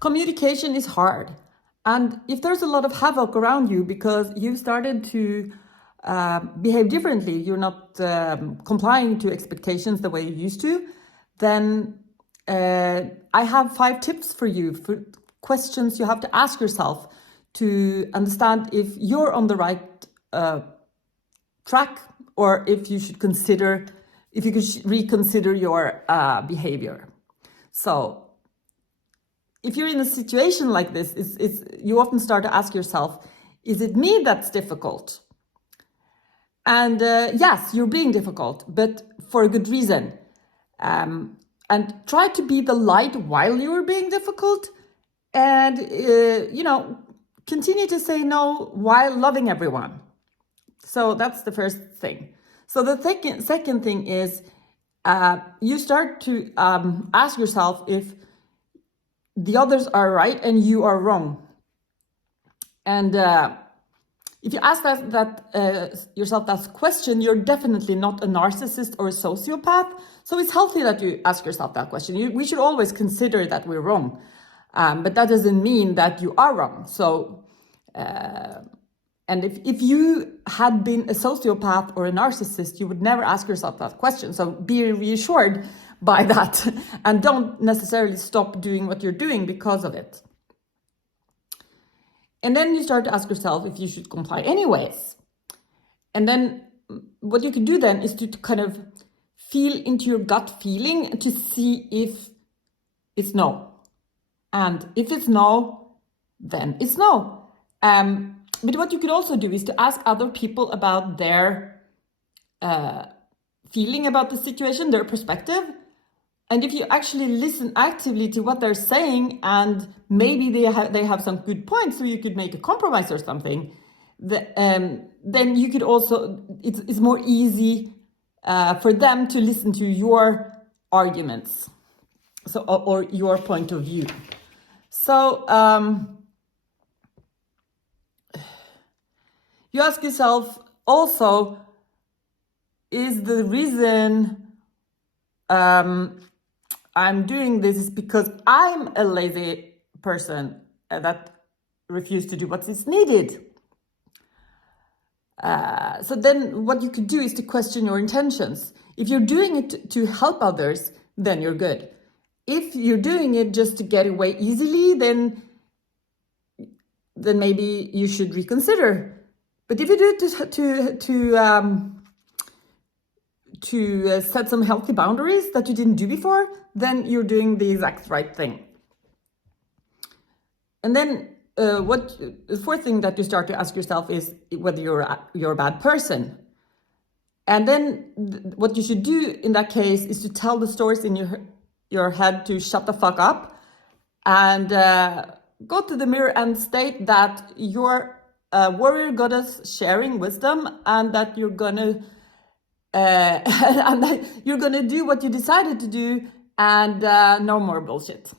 Communication is hard. And if there's a lot of havoc around you because you've started to behave differently, you're not complying to expectations the way you used to, then I have 5 tips for you, for questions you have to ask yourself to understand if you're on the right track, or if you should reconsider your behavior. So if you're in a situation like this, you often start to ask yourself, is it me that's difficult? And yes, you're being difficult, but for a good reason. And try to be the light while you're being difficult, and continue to say no while loving everyone. So that's the first thing. So the second thing is you start to ask yourself if the others are right and you are wrong. And if you ask yourself that question, you're definitely not a narcissist or a sociopath. So it's healthy that you ask yourself that question. We should always consider that we're wrong, but that doesn't mean that you are wrong. So, and if you had been a sociopath or a narcissist, you would never ask yourself that question. So be reassured by that, and don't necessarily stop doing what you're doing because of it. And then you start to ask yourself if you should comply anyways. And then what you can do then is to kind of feel into your gut feeling to see if it's no. And if it's no, then it's no. But what you could also do is to ask other people about their feeling about the situation, their perspective. And if you actually listen actively to what they're saying, and maybe they have some good points, so you could make a compromise or something, then you could also, it's more easy for them to listen to your arguments, so or your point of view. So you ask yourself also, is the reason I'm doing this is because I'm a lazy person that refused to do what is needed? So then what you could do is to question your intentions. If you're doing it to help others, then you're good. If you're doing it just to get away easily, then maybe you should reconsider. But if you do it to set some healthy boundaries that you didn't do before, then you're doing the exact right thing. And then the fourth thing that you start to ask yourself is whether you're a bad person. And then what you should do in that case is to tell the stories in your head to shut the fuck up, and go to the mirror and state that you're a warrior goddess sharing wisdom, and that you're gonna do what you decided to do, and no more bullshit.